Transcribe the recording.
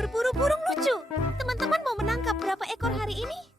Berburu burung lucu. Teman-teman mau menangkap berapa ekor hari ini?